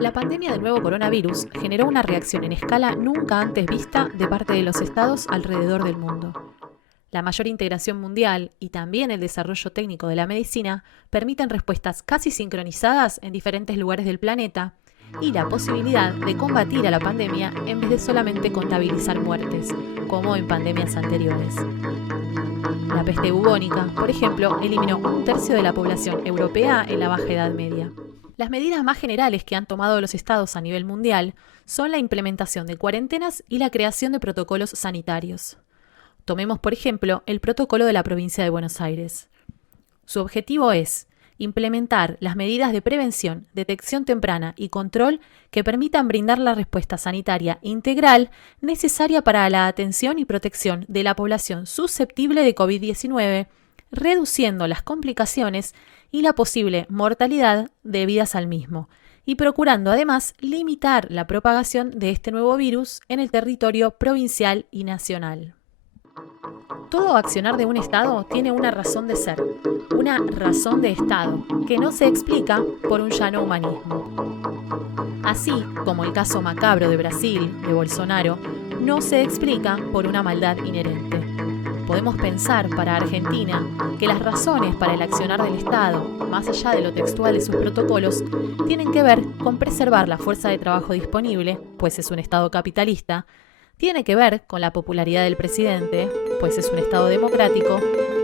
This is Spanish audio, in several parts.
La pandemia del nuevo coronavirus generó una reacción en escala nunca antes vista de parte de los estados alrededor del mundo. La mayor integración mundial y también el desarrollo técnico de la medicina permiten respuestas casi sincronizadas en diferentes lugares del planeta y la posibilidad de combatir a la pandemia en vez de solamente contabilizar muertes, como en pandemias anteriores. La peste bubónica, por ejemplo, eliminó 1/3 de la población europea en la Baja Edad Media. Las medidas más generales que han tomado los estados a nivel mundial son la implementación de cuarentenas y la creación de protocolos sanitarios. Tomemos, por ejemplo, el protocolo de la provincia de Buenos Aires. Su objetivo es implementar las medidas de prevención, detección temprana y control que permitan brindar la respuesta sanitaria integral necesaria para la atención y protección de la población susceptible de COVID-19, reduciendo las complicaciones y la posible mortalidad debidas al mismo, y procurando además limitar la propagación de este nuevo virus en el territorio provincial y nacional. Todo accionar de un Estado tiene una razón de ser, una razón de Estado, que no se explica por un llano humanismo. Así como el caso macabro de Brasil, de Bolsonaro, no se explica por una maldad inherente. Podemos pensar para Argentina que las razones para el accionar del Estado, más allá de lo textual de sus protocolos, tienen que ver con preservar la fuerza de trabajo disponible, pues es un Estado capitalista, tiene que ver con la popularidad del presidente, pues es un Estado democrático,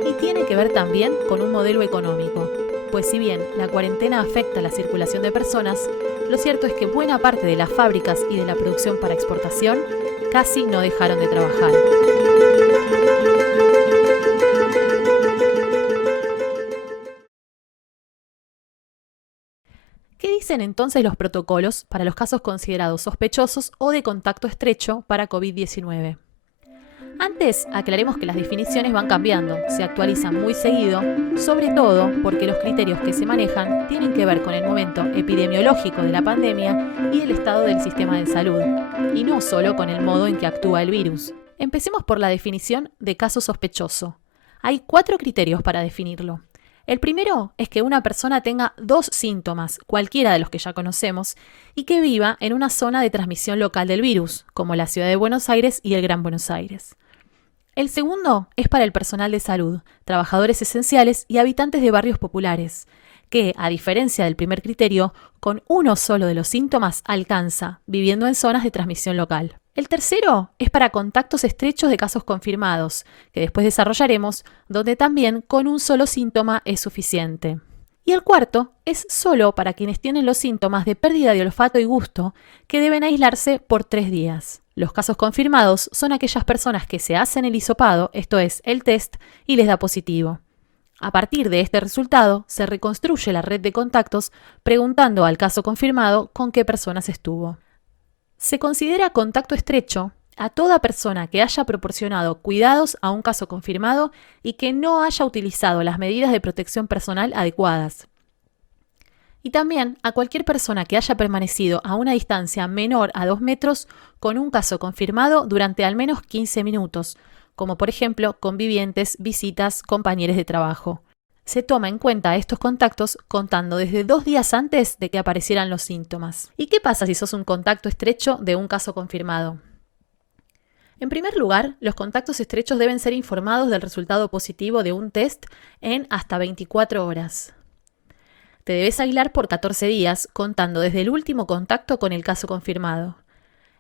y tiene que ver también con un modelo económico, pues si bien la cuarentena afecta la circulación de personas, lo cierto es que buena parte de las fábricas y de la producción para exportación casi no dejaron de trabajar. ¿Qué dicen entonces los protocolos para los casos considerados sospechosos o de contacto estrecho para COVID-19? Antes, aclaremos que las definiciones van cambiando, se actualizan muy seguido, sobre todo porque los criterios que se manejan tienen que ver con el momento epidemiológico de la pandemia y el estado del sistema de salud, y no solo con el modo en que actúa el virus. Empecemos por la definición de caso sospechoso. Hay 4 criterios para definirlo. El primero es que una persona tenga 2 síntomas, cualquiera de los que ya conocemos, y que viva en una zona de transmisión local del virus, como la ciudad de Buenos Aires y el Gran Buenos Aires. El segundo es para el personal de salud, trabajadores esenciales y habitantes de barrios populares, que, a diferencia del primer criterio, con uno solo de los síntomas alcanza, viviendo en zonas de transmisión local. El tercero es para contactos estrechos de casos confirmados, que después desarrollaremos, donde también con un solo síntoma es suficiente. Y el cuarto es solo para quienes tienen los síntomas de pérdida de olfato y gusto, que deben aislarse por 3 días. Los casos confirmados son aquellas personas que se hacen el hisopado, esto es, el test, y les da positivo. A partir de este resultado, se reconstruye la red de contactos preguntando al caso confirmado con qué personas estuvo. Se considera contacto estrecho a toda persona que haya proporcionado cuidados a un caso confirmado y que no haya utilizado las medidas de protección personal adecuadas. Y también a cualquier persona que haya permanecido a una distancia menor a 2 metros con un caso confirmado durante al menos 15 minutos, como por ejemplo convivientes, visitas, compañeros de trabajo. Se toma en cuenta estos contactos contando desde 2 días antes de que aparecieran los síntomas. ¿Y qué pasa si sos un contacto estrecho de un caso confirmado? En primer lugar, los contactos estrechos deben ser informados del resultado positivo de un test en hasta 24 horas. Te debes aislar por 14 días, contando desde el último contacto con el caso confirmado.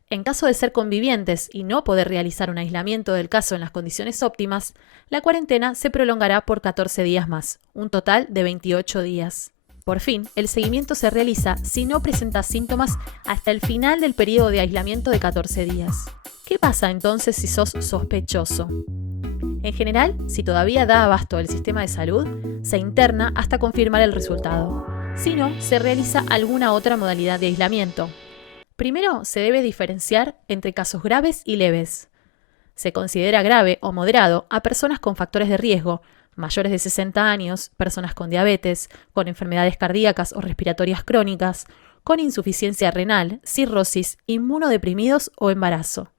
En caso de ser convivientes y no poder realizar un aislamiento del caso en las condiciones óptimas, la cuarentena se prolongará por 14 días más, un total de 28 días. Por fin, el seguimiento se realiza si no presentas síntomas hasta el final del periodo de aislamiento de 14 días. ¿Qué pasa entonces si sos sospechoso? En general, si todavía da abasto el sistema de salud, se interna hasta confirmar el resultado. Si no, se realiza alguna otra modalidad de aislamiento. Primero, se debe diferenciar entre casos graves y leves. Se considera grave o moderado a personas con factores de riesgo, mayores de 60 años, personas con diabetes, con enfermedades cardíacas o respiratorias crónicas, con insuficiencia renal, cirrosis, inmunodeprimidos o embarazo.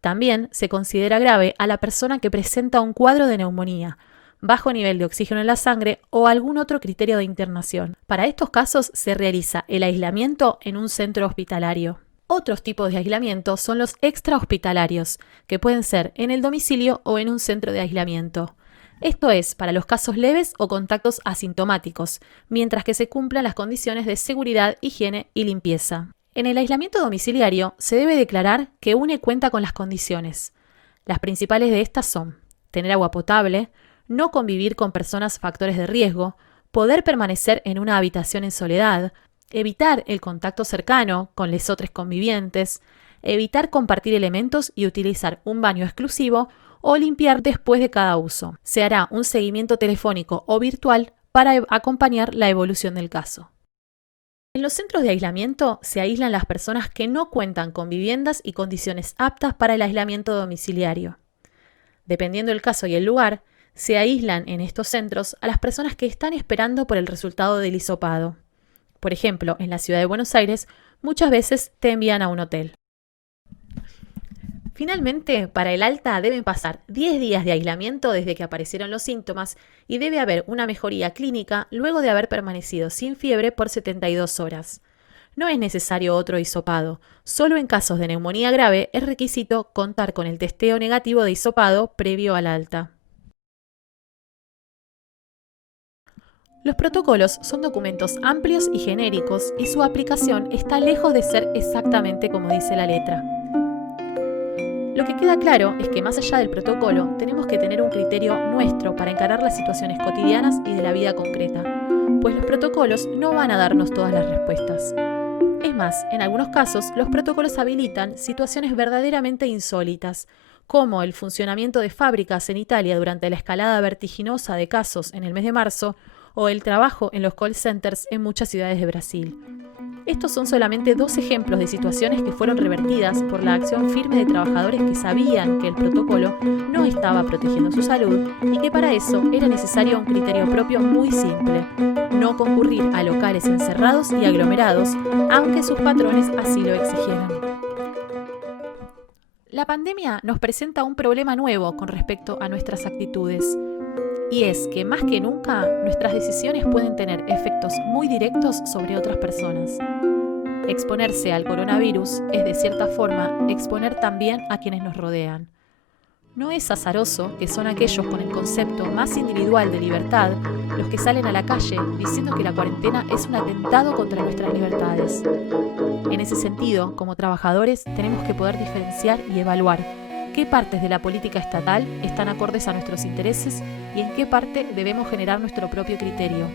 También se considera grave a la persona que presenta un cuadro de neumonía, bajo nivel de oxígeno en la sangre o algún otro criterio de internación. Para estos casos se realiza el aislamiento en un centro hospitalario. Otros tipos de aislamiento son los extrahospitalarios, que pueden ser en el domicilio o en un centro de aislamiento. Esto es para los casos leves o contactos asintomáticos, mientras que se cumplan las condiciones de seguridad, higiene y limpieza. En el aislamiento domiciliario se debe declarar que UNE cuenta con las condiciones. Las principales de estas son tener agua potable, no convivir con personas factores de riesgo, poder permanecer en una habitación en soledad, evitar el contacto cercano con los otros convivientes, evitar compartir elementos y utilizar un baño exclusivo o limpiar después de cada uso. Se hará un seguimiento telefónico o virtual para acompañar la evolución del caso. En los centros de aislamiento se aíslan las personas que no cuentan con viviendas y condiciones aptas para el aislamiento domiciliario. Dependiendo del caso y el lugar, se aíslan en estos centros a las personas que están esperando por el resultado del hisopado. Por ejemplo, en la ciudad de Buenos Aires, muchas veces te envían a un hotel. Finalmente, para el alta deben pasar 10 días de aislamiento desde que aparecieron los síntomas y debe haber una mejoría clínica luego de haber permanecido sin fiebre por 72 horas. No es necesario otro hisopado. Solo en casos de neumonía grave es requisito contar con el testeo negativo de hisopado previo al alta. Los protocolos son documentos amplios y genéricos y su aplicación está lejos de ser exactamente como dice la letra. Lo que queda claro es que más allá del protocolo tenemos que tener un criterio nuestro para encarar las situaciones cotidianas y de la vida concreta, pues los protocolos no van a darnos todas las respuestas. Es más, en algunos casos los protocolos habilitan situaciones verdaderamente insólitas, como el funcionamiento de fábricas en Italia durante la escalada vertiginosa de casos en el mes de marzo o el trabajo en los call centers en muchas ciudades de Brasil. Estos son solamente 2 ejemplos de situaciones que fueron revertidas por la acción firme de trabajadores que sabían que el protocolo no estaba protegiendo su salud y que para eso era necesario un criterio propio muy simple: no concurrir a locales encerrados y aglomerados, aunque sus patrones así lo exigieran. La pandemia nos presenta un problema nuevo con respecto a nuestras actitudes. Y es que más que nunca nuestras decisiones pueden tener efectos muy directos sobre otras personas. Exponerse al coronavirus es de cierta forma exponer también a quienes nos rodean. No es azaroso que son aquellos con el concepto más individual de libertad los que salen a la calle diciendo que la cuarentena es un atentado contra nuestras libertades. En ese sentido, como trabajadores, tenemos que poder diferenciar y evaluar qué partes de la política estatal están acordes a nuestros intereses y en qué parte debemos generar nuestro propio criterio,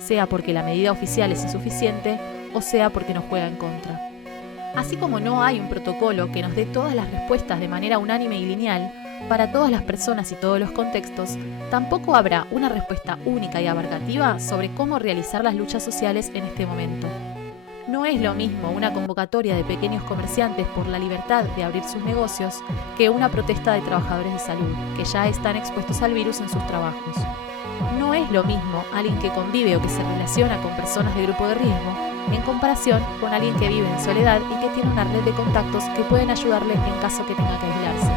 sea porque la medida oficial es insuficiente o sea porque nos juega en contra. Así como no hay un protocolo que nos dé todas las respuestas de manera unánime y lineal para todas las personas y todos los contextos, tampoco habrá una respuesta única y abarcativa sobre cómo realizar las luchas sociales en este momento. No es lo mismo una convocatoria de pequeños comerciantes por la libertad de abrir sus negocios que una protesta de trabajadores de salud, que ya están expuestos al virus en sus trabajos. No es lo mismo alguien que convive o que se relaciona con personas de grupo de riesgo en comparación con alguien que vive en soledad y que tiene una red de contactos que pueden ayudarle en caso que tenga que aislarse.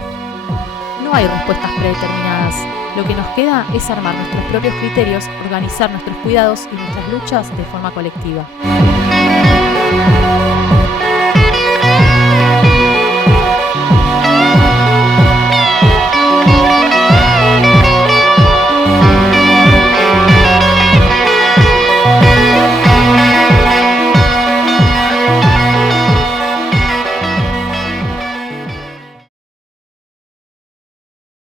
No hay respuestas predeterminadas. Lo que nos queda es armar nuestros propios criterios, organizar nuestros cuidados y nuestras luchas de forma colectiva.